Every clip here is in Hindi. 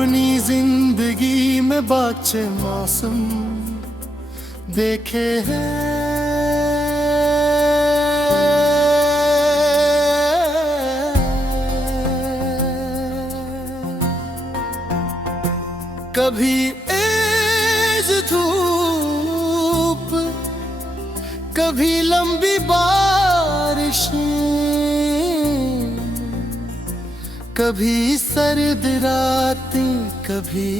अपनी जिंदगी में बाचे मौसम देखे हैं। कभी तेज धूप, कभी लंबी बारिशें, कभी सर्द रातें, कभी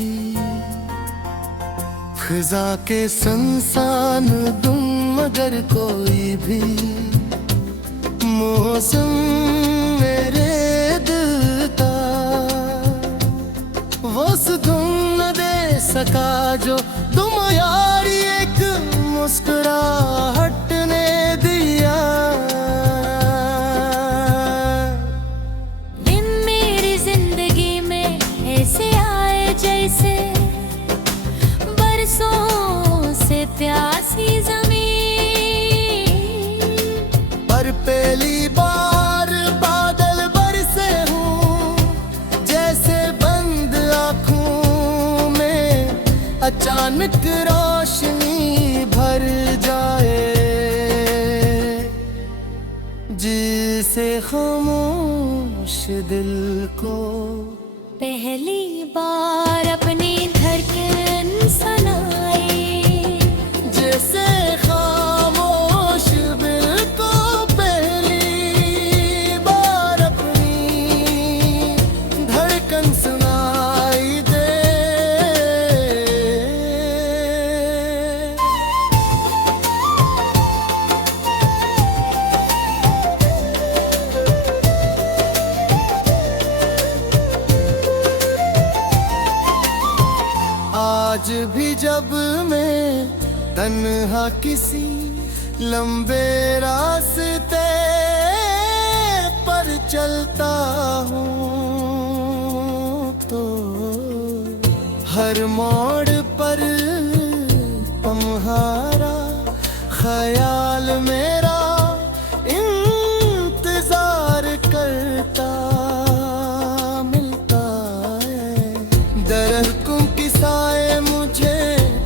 फिजा के संसान दुम, मगर कोई भी मौसम मेरे दिल का वो सुकून न दे सका जो तुम यारी एक मुस्कुराहट ने दिया। दिन मेरी जिंदगी में ऐसे आए जैसे बरसों से प्यासी जमीन, पर पहली बार बादल बरसे हूँ, जैसे बंद आँखों में अचानक रोशनी भर जाए, जिसे खामोश दिल को पहली बार अपनी धड़कन सुनाई। जैसे खामोश दिल को पहली बार अपनी धड़कन सुनाई दे। आज भी जब मैं तन्हा किसी लंबे रास्ते पर चलता हूँ, तो हर मोड़ पर तुम्हारा ख्याल मेरा इंतजार करता मिलता है। दरहकुम की साए मुझे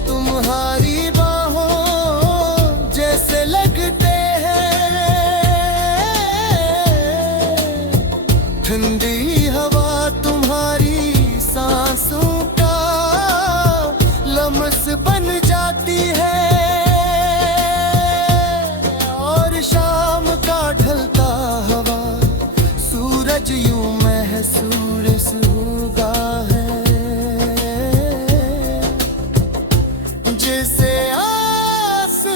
तुम्हारी बाहों जैसे लगते हैं, ठंडी हवा तुम्हारी सांसों का लम्स बन जाती है, और शाम का ढलता हवा सूरज यूं महसूस होगा है, जैसे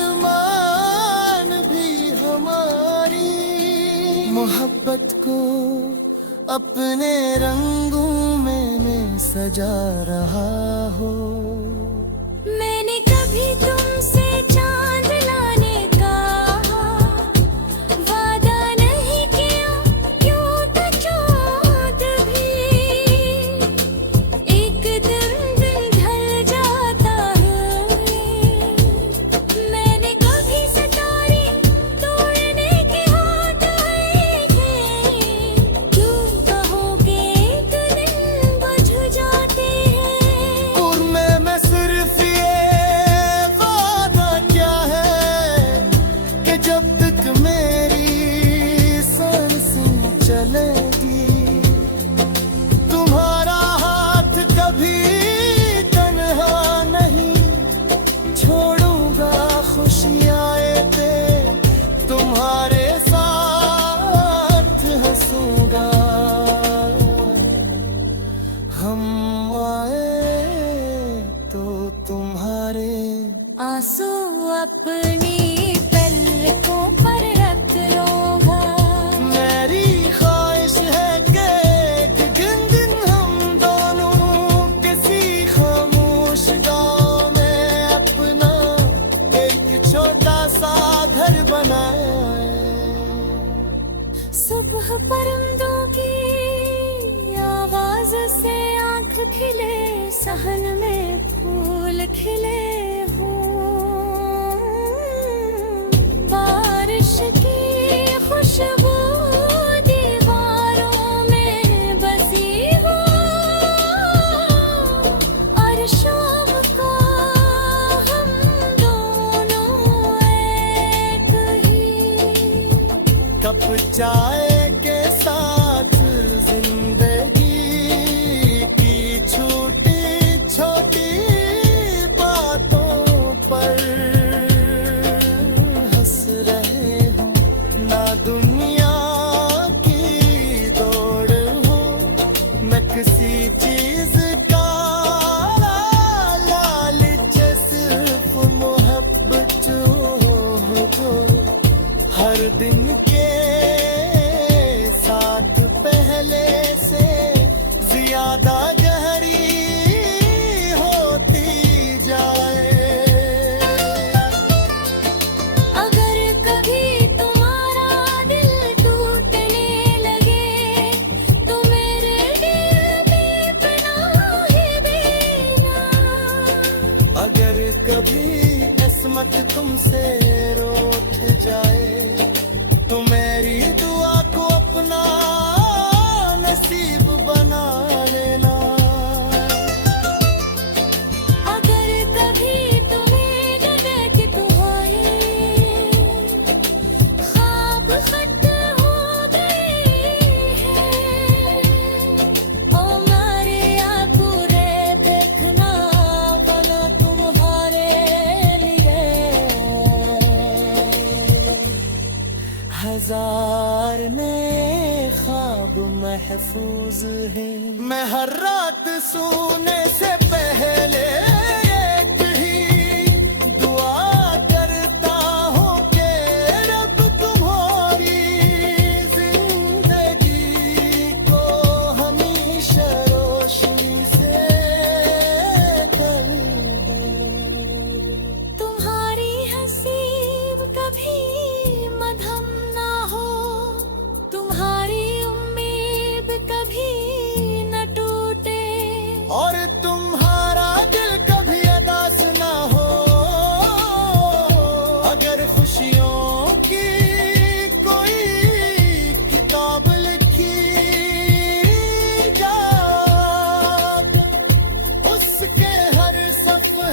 आसमान भी हमारी मोहब्बत को अपने रंगों में सजा रहा हो। मैंने कभी तुमसे चांद लाने का वादा नहीं किया, क्यों तो चांद भी एक दिन ढल जाता है। मैंने कभी सितारे तोड़ने के हाथ देखे, क्यों कहोगे एक दिन बुझ जाते हैं। और मैं सिर्फ ये वादा क्या है कि जब तक मेरी सांसें चलेगी, तुम्हारा हाथ कभी तन्हा नहीं छोड़ूंगा। खुशियाँ पे तुम्हारे साथ हंसूंगा। हम आए तो तुम्हारे आंसू अपनी पलकों पर रख लूंगा। मेरी ख्वाहिश है कि एक दिन हम दोनों किसी खामोश गाँव में अपना एक छोटा सा घर बनाए। सुबह परिंदों की आवाज से आंख खिले, सहन में फूल खिले हों। बारिश की खुशबू दीवारों में बसी हो, कप चाय के साथ जिंदगी की छोटी छोटी बातों पर हंस रहे हो। ना दुनिया की दौड़ हो, मैं किसी चीज का लालच, सिर्फ मोहब्बत हो जो हर दिन के साथ पहले से ज्यादा गहरी होती जाए। अगर कभी तुम्हारा दिल टूटने लगे तो मेरे दिल में पनाह देना। अगर कभी किस्मत तुमसे रूठ जाए तो मेरी दुआ को अपना नसीब बना लेना। अगर कभी तुम्हें लगे कि तुम्हारे ख्वाब खत्म हो गए हैं, ओ मारे या पूरे देखना बना तुम्हारे लिए। हजार नए ख्वाब महफूज हैं, मैं हर रात सोने से पहले एक ही दुआ करता हूँ कि रब तुम्हारी जिंदगी को हमेशा रोशनी से भर दे। तुम्हारी हंसी कभी मधम ना हो, तुम्हारी उम्मीद कभी न टूटे, और तुम्हारा दिल कभी उदास ना हो। अगर खुशियों की कोई किताब लिखी जाए, उसके हर सफ़े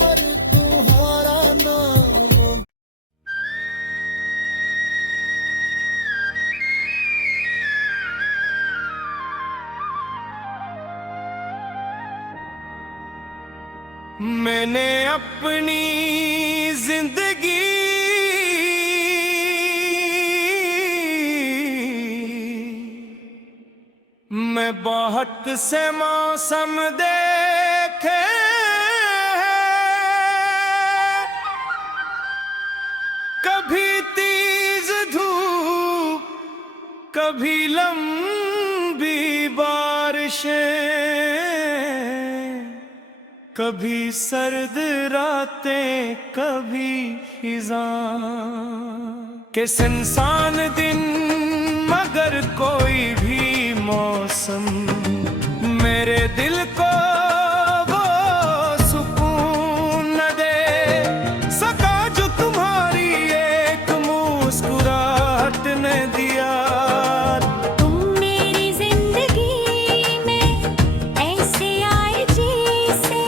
पर तुम्हारा नाम। मैंने अपनी जिंदगी में बहुत से मौसम देखे हैं। कभी तेज धूप, कभी लंबी बारिशें, कभी सर्द रातें, कभी खिज़ां के सुनसान दिन, मगर कोई भी मौसम मेरे दिल को वो सुकून न दे सका जो तुम्हारी एक मुस्कुराहट ने दिया। तुम मेरी जिंदगी में ऐसे आए जैसे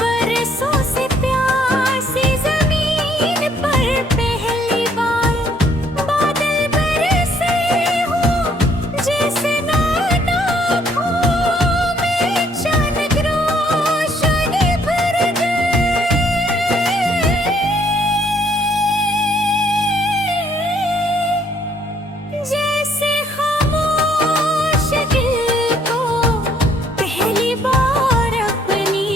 बरसों से प्यासी जमीन पर पहली बार बादल बरसे हो, जैसे नाना आँखों में चांद रोशनी भर दे। जैसे खामोश दिल को पहली बार अपनी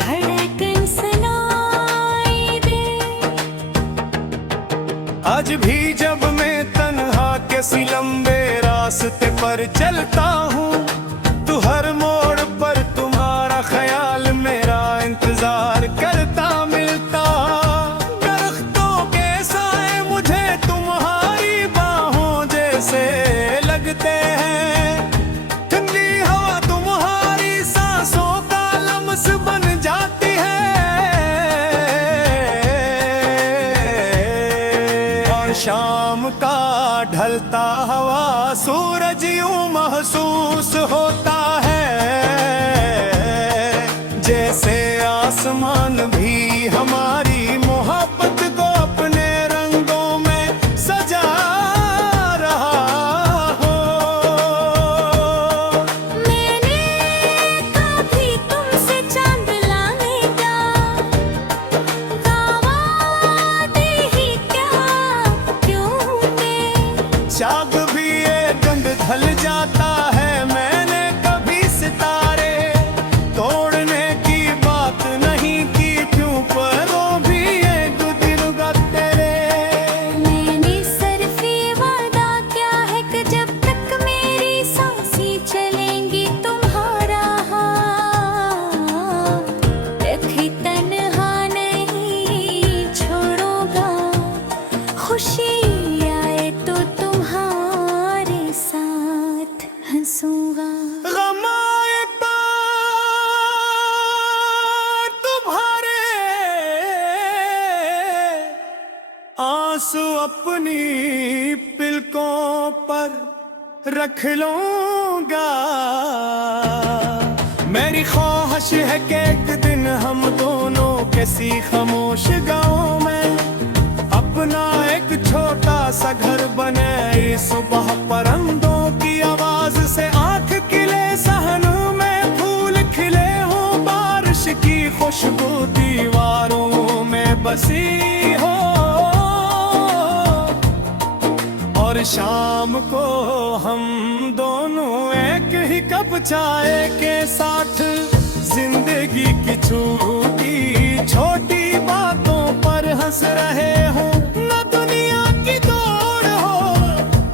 धड़कन सुनाई दे। आज भी जब मैं तन्हा किसी लंबे रास्ते पर चलता हूँ, तो हर मोड़ पर तुम्हारा ख्याल मेरा इंतजार करता मिलता। दरख्तों के साए मुझे तुम्हारी बाहों जैसे लगते हैं, ठंडी हवा तुम्हारी सांसों का लम्स बन जाती है। और शाम का ढलता हवा सूरज यूं महसूस होता है, जैसे आसमान भी हमारी मोहब्बत को अपने रंगों में सजा चाक भी ये गंध ढल जाता है। मैंने कभी सितारे तोड़ने की बात नहीं की, क्यों परों भी ये गुदिलगा तेरे। मैंने सिर्फ ये वादा किया है कि जब तक मेरी सांसें चलेंगी तुम्हारा हाथ रखे तन्हा नहीं छोड़ूंगा। खुशी आए तो तुम्हारे साथ हंसूंगा। गम आए तो तुम्हारे आंसू अपनी पलकों पर रख लूंगा। मेरी ख्वाहिश है कि एक दिन हम दोनों किसी खामोश गाँव में अपना एक छोटा सा घर बने। सुबह परिंदों की आवाज से आंख खिले, सहन में फूल खिले हो, बारिश की खुशबू दीवारों में बसी हो, और शाम को हम दोनों एक ही कप चाय के साथ जिंदगी की छोटी छोटी बातों पर हंस रहे हो। न दुनिया की दौड़ हो,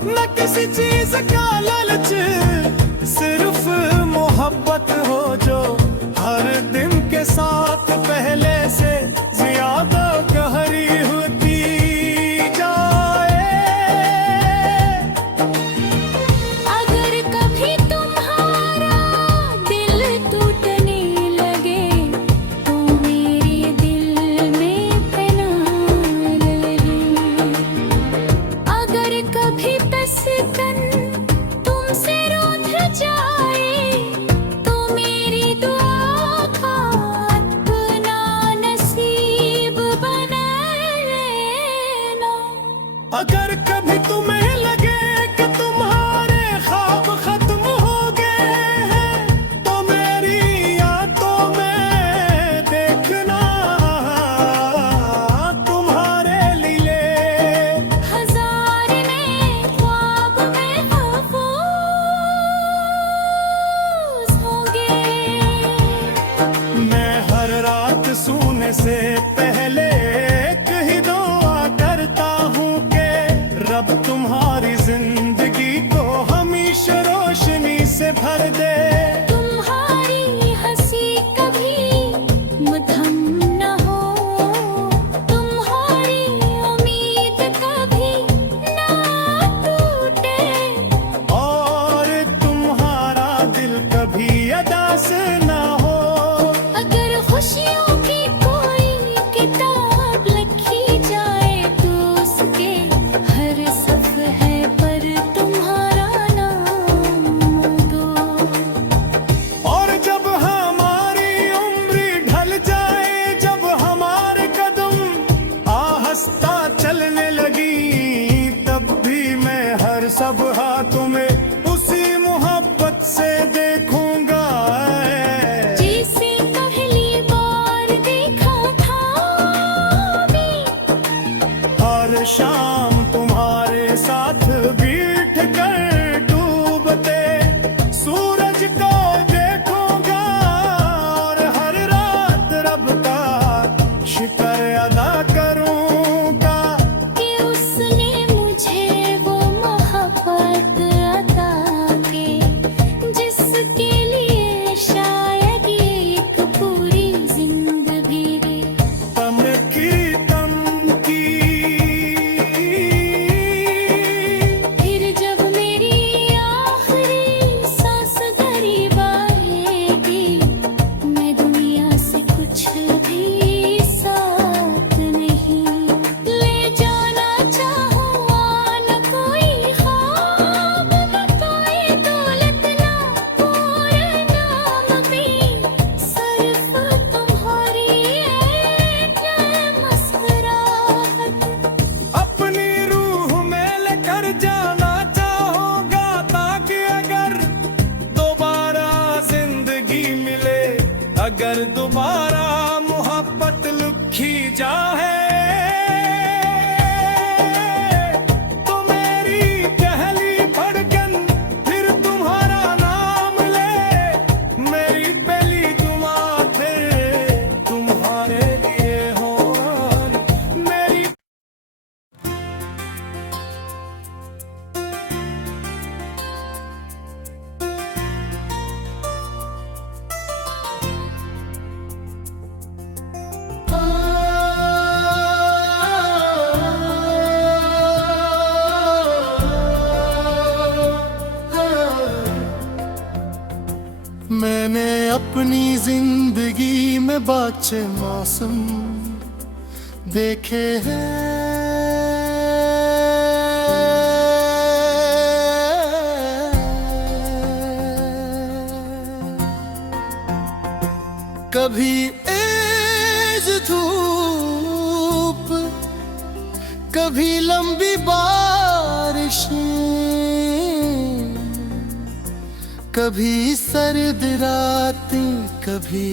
न किसी चीज का लालच, सिर्फ मोहब्बत हो जो हर दिन के साथ पहले से ज्यादा गहरी होती जाए। अगर कभी तुम्हारा दिल टूटने लगे तो मेरे दिल में पनाह लगे। अगर कभी बसतन तुमसे रूठ जाए तो मेरी दुआ का अपना नसीब बना लेना। अगर कभी तुम्हें लगे कि तुम्हारे ख्वाब खत्म हो गए हैं, तो मेरी यादों में देखना तुम्हारे लिए हजार में ख्वाब में महफूज होंगे। मैं हर रात सोने से पहले एक ही दुआ करता हूँ कि रब तुम्हारी जिंदगी को हमेशा रोशनी से भर दे। तुम्हारी हंसी कभी मध्यम न हो, तुम्हारी उम्मीद कभी ना टूटे, और तुम्हारा दिल कभी अदास ना हो। अगर खुशियों की कोई किताब लिखी जाए तो उसके हर सफ़े पर तुम्हारा नाम दो। और जब हमारी उम्र ढल जाए, जब हमारे कदम आहिस्ता चलने लगी, तब भी मैं हर सबहा तुम्हें उसी मोहब्बत से देखूंगा। जिसे पहली बार देखा था भी, हर शाम तुम्हारे साथ बैठ कर डूबते सूरज को देखूंगा, और हर रात रब का शुक्र अदा करूंगा कि उसने मुझे वो मोहब्बत अता की जिसके लिए शायद एक पूरी जिंदगी दे। तम की अपनी जिंदगी में बाचे मौसम देखे हैं। कभी तेज धूप, कभी लंबी बारिशें, कभी सर्द रातें, कभी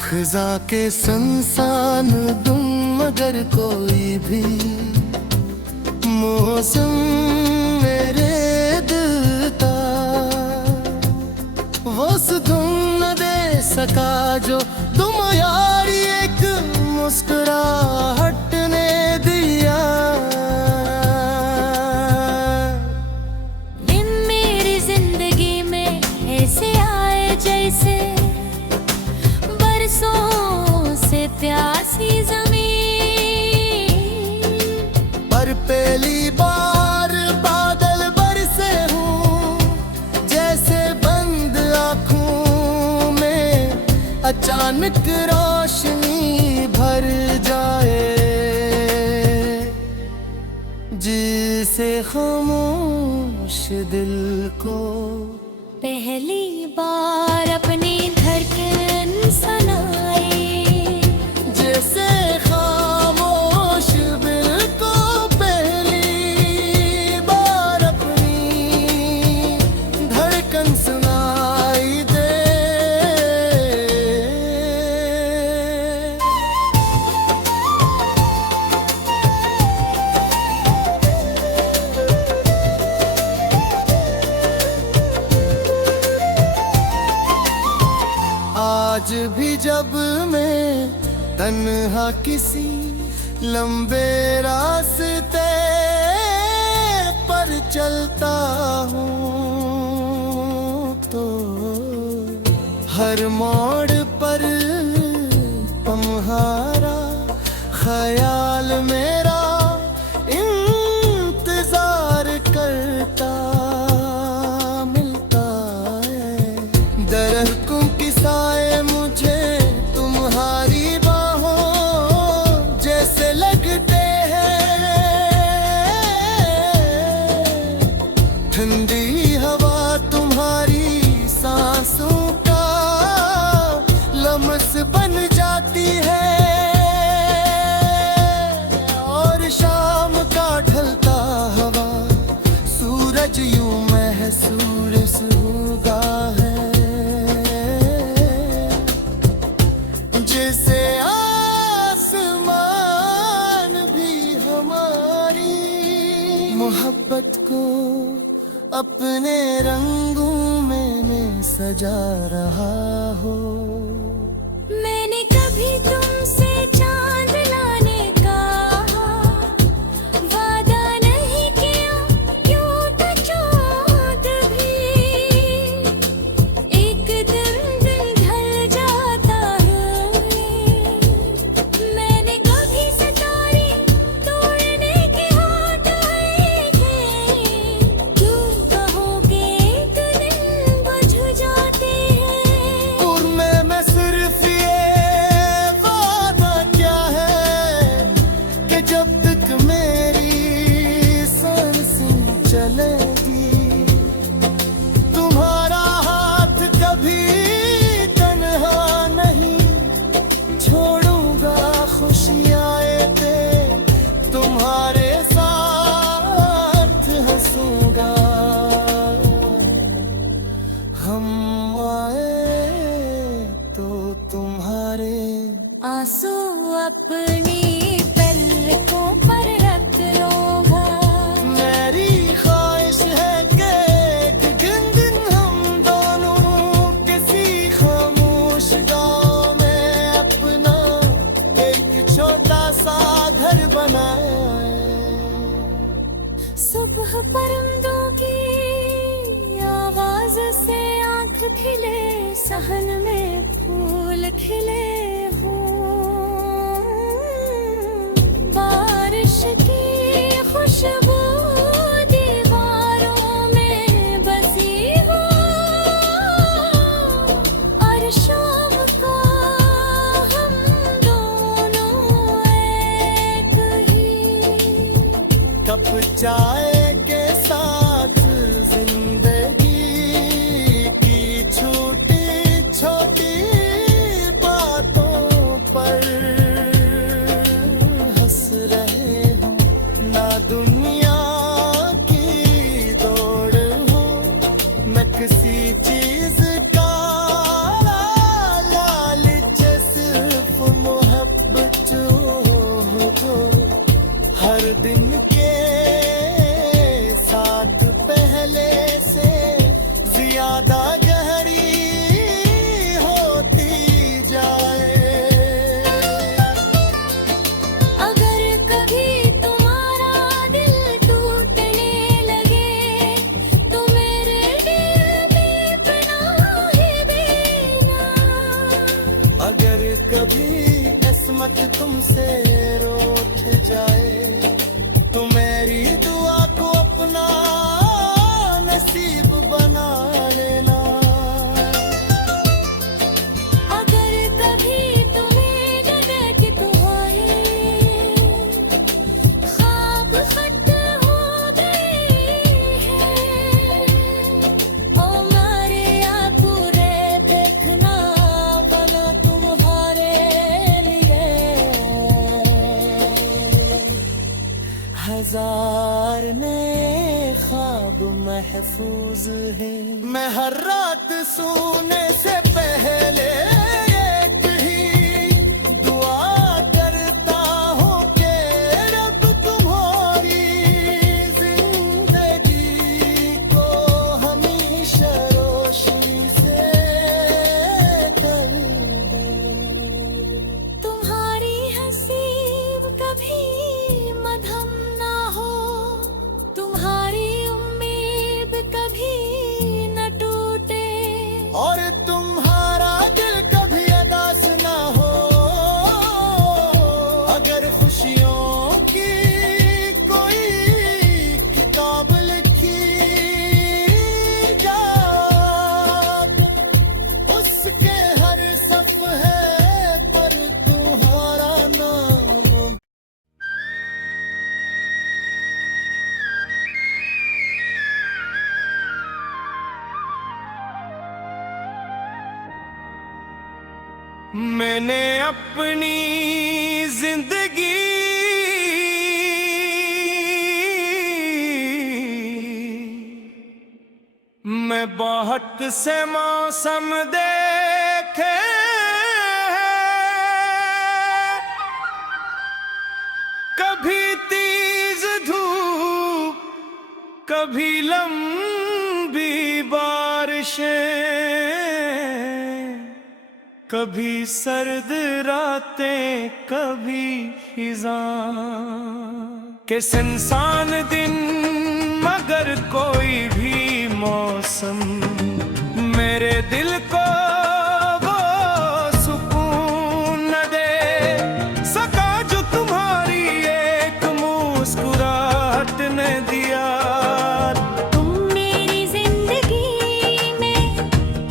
फिजा के संसान दुम, मगर कोई भी मौसम मेरे दिल का वो सुकून न दे सका जो तुम यारी एक मुस्कुराहट ने दिया। दिन मेरी जिंदगी में ऐसे आए जैसे बरसों से प्यासी जमीन पर पहली बार बादल बरसे हूँ, जैसे बंद आँखों में अचानक रोशनी भर जाए, जिसे खामोश दिल को पहली बार अपनी धड़कन सुनाई। जैसे खामोश दिल को पहली बार अपनी धड़कन सुनाई दे। आज भी जब मैं तन्हा किसी लंबे रास्ते पर चलता हूँ, तो हर मोड़ पर तुम्हारा ख्याल मेरा इंतजार करता मिलता है। दरख्तों की साए मुझे तुम्हारी बाहों जैसे लगते हैं, ठंडी हवा तुम्हारी सांसों का लम्स बन जाती है, और शाम का ढलता हवा सूरज यूं महसूस होगा है, जैसे आसमान भी हमारी मोहब्बत को अपने रंगों में सजा रहा हो। मैंने कभी तुमसे चांद लाने का वादा नहीं किया, क्यों तो चांद भी एक दिन ढल जाता है। मैंने कभी सितारे तोड़ने के हाथ आए थे, क्यों कहोगे एक दिन बुझ जाते हैं। और मैं सिर्फ ये वादा क्या है कि जब तक मेरी सांसें चलेगी, तुम्हारा हाथ कभी तन्हा नहीं छोड़ूंगा। खुशियाँ आए तुम्हारे साथ हंसूंगा, हम आए तो तुम्हारे आंसू अपनी पलकों पर रख लूंगा। मेरी ख्वाहिश है कि एक दिन हम दोनों किसी खामोश गाँव में अपना एक छोटा सा घर बनाए। सुबह परिंदों की आवाज से आंख खिले, सहन में फूल खिले हों, बारिश की खुशबू दीवारों में बसी हो, कप चाय के साथ जिंदगी की छोटी छोटी बातों पर हंस रहे हो। ना दुनिया की दौड़ हो, मैं किसी चीज का लालच, सिर्फ मोहब्बत हो हर दिन के साथ पहले से ज्यादा गहरी होती जाए। अगर कभी तुम्हारा दिल टूटने लगे तो मेरे दिल में पनाह देना। अगर कभी किस्मत तुमसे रूठ जाए तो मेरी दुआ को अपना नसीब बना लेना। अगर कभी तुम्हें लगे कि तुम्हारे ख्वाब खत्म हो गए हैं, ओ मारे या पूरे देखना बना तुम्हारे लिए। हजार नए ख्वाब महफूज है। मैं हर रात सोने से पहले एक ही दुआ करता हूँ कि रब तुम्हारी जिंदगी को हमेशा रोशनी से कर दे। तुम्हारी हंसी कभी मधम ना हो, तुम्हारी उम्मीद कभी न टूटे, और तुम्हारा दिल कभी उदास ना हो। अगर खुशियों की कोई किताब लिखी जाए, उसके हर सफ़े पर तुम्हारा नाम। मैंने अपनी जिंदगी में बहुत से मौसम देखे, कभी तेज धूप, कभी लंबी बारिशें, कभी सर्द रातें, कभी खिज़ां के इंसान दिन, मगर कोई भी मौसम मेरे दिल को वो सुकून न दे सका जो तुम्हारी एक मुस्कुराहट ने दिया। तुम मेरी जिंदगी में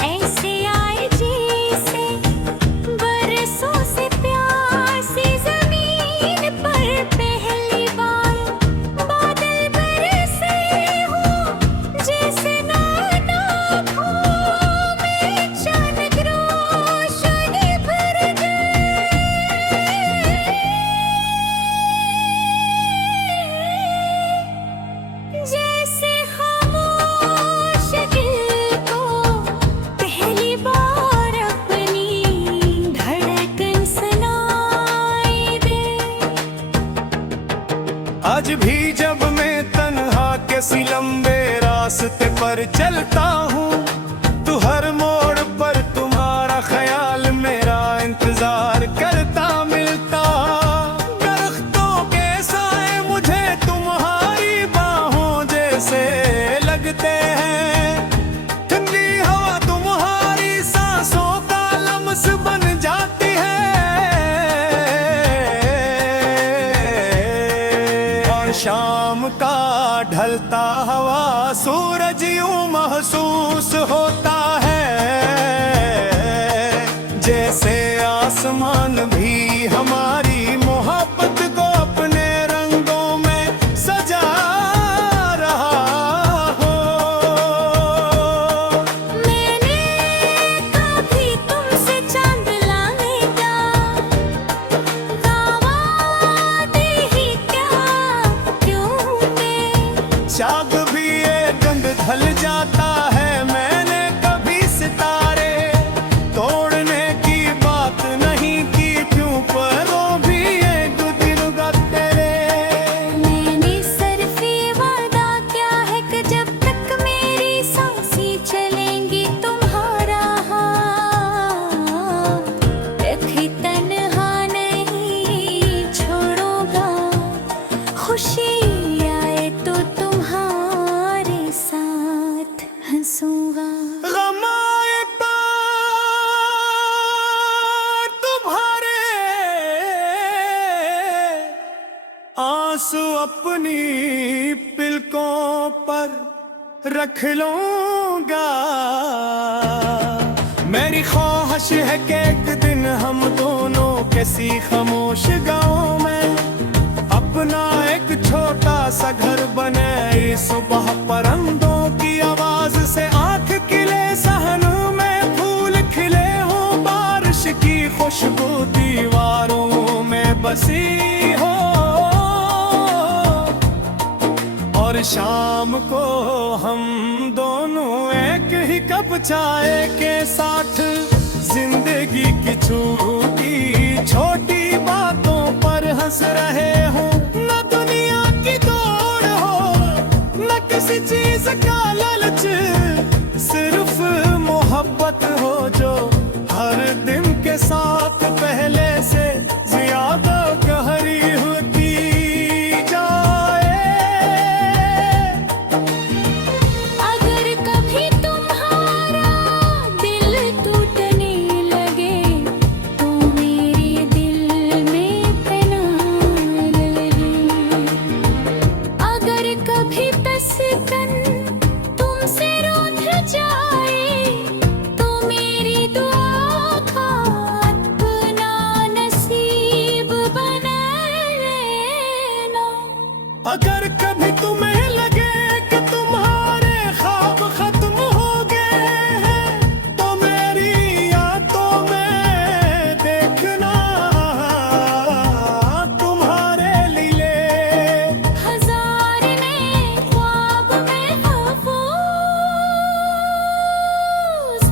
ऐसे आए जैसे बरसों से प्यासी जमीन पर पहली बार बादल बरसे हो, जैसे नाना आँखों में चांद रोशनी भर दे। जैसे खामोश दिल को पहली बार अपनी धड़कन सुनाई दे। आज भी जब मैं तन्हा किसी लंबे रास्ते पर चलता हूँ, तो हर मोड़ पर तुम्हारा ख्याल मेरा इंतजार करता मिलता। दरख्तों के साए मुझे तुम्हारी बाहों जैसे लगते हैं, ठंडी हवा तुम्हारी सांसों का लम्स बन जाती है। और शाम का ढलता हवा सूरज यूं महसूस होता है, जैसे आसमान भी हमारी मोहब्बत को अपने रंगों में सजा चाक भी ये रंग ढल जाता है। मैंने कभी सितारे तोड़ने की बात नहीं की, क्यों परों भी एक दिन का तेरे। मैंने सिर्फ ये वादा किया है कि जब तक मेरी सांसें चलेंगी तुम्हारा हाथ रखे तन्हा नहीं छोड़ूंगा। खुशी आए तो तुम्हारे साथ हंसूंगा। गम आए तो तुम्हारे आंसू अपनी पलकों पर रख लूंगा। मेरी ख्वाहिश है कि एक दिन हम दोनों किसी खामोश गाँव में अपना एक छोटा सा घर बने। सुबह परिंदों की आवाज से आंख खिले, सहन में फूल खिले हो, बारिश की खुशबू दीवारों में बसी हो, और शाम को हम दोनों एक ही कप चाय के साथ जिंदगी की छोटी छोटी बातों पर हंस रहे हो। न दुनिया की दौड़ हो, न किसी चीज का लालच, सिर्फ मोहब्बत हो जो हर दिन के साथ पहले से ज्यादा गहरी होती जाए। अगर कभी तुम्हारा दिल टूटने लगे तो मेरे दिल में पनाह लगे। अगर कभी बसपन तुमसे रूठ जाए तो मेरी दुआ का अपना नसीब बना लेना। अगर कभी तुम्हें लगे कि तुम्हारे ख्वाब खत्म हो गए हैं, तो मेरी यादों में देखना तुम्हारे लिए हजार ने ख्वाब में महफूज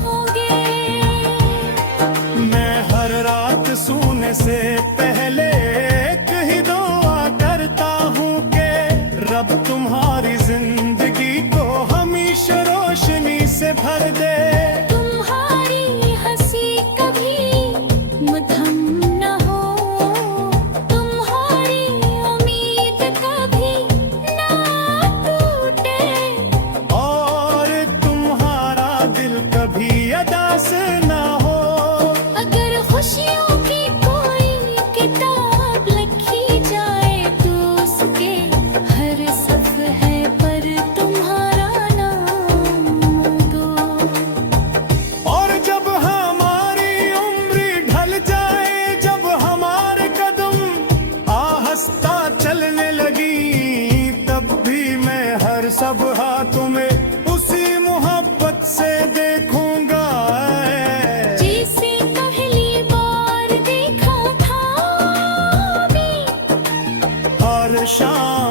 होंगे। मैं हर रात सोने से पहले एक ही दुआ करता हूँ कि रब तुम्हारी जिंदगी को हमेशा रोशनी से भर दे। तुम्हारी हंसी कभी मध्यम न हो, तुम्हारी उम्मीद कभी ना टूटे, और तुम्हारा दिल कभी अदास ना हो। अगर खुशियों की कोई किताब लिखी जाए तो उसके हर सफ़े पर तुम्हारा नाम दो। और जब हमारी उम्र ढल जाए, जब हमारे कदम आहिस्ता चलने लगी, तब भी मैं हर सब तुम्हें उसी मोहब्बत से देखूंगा। जिसे पहली बार देखा था भी हर शाम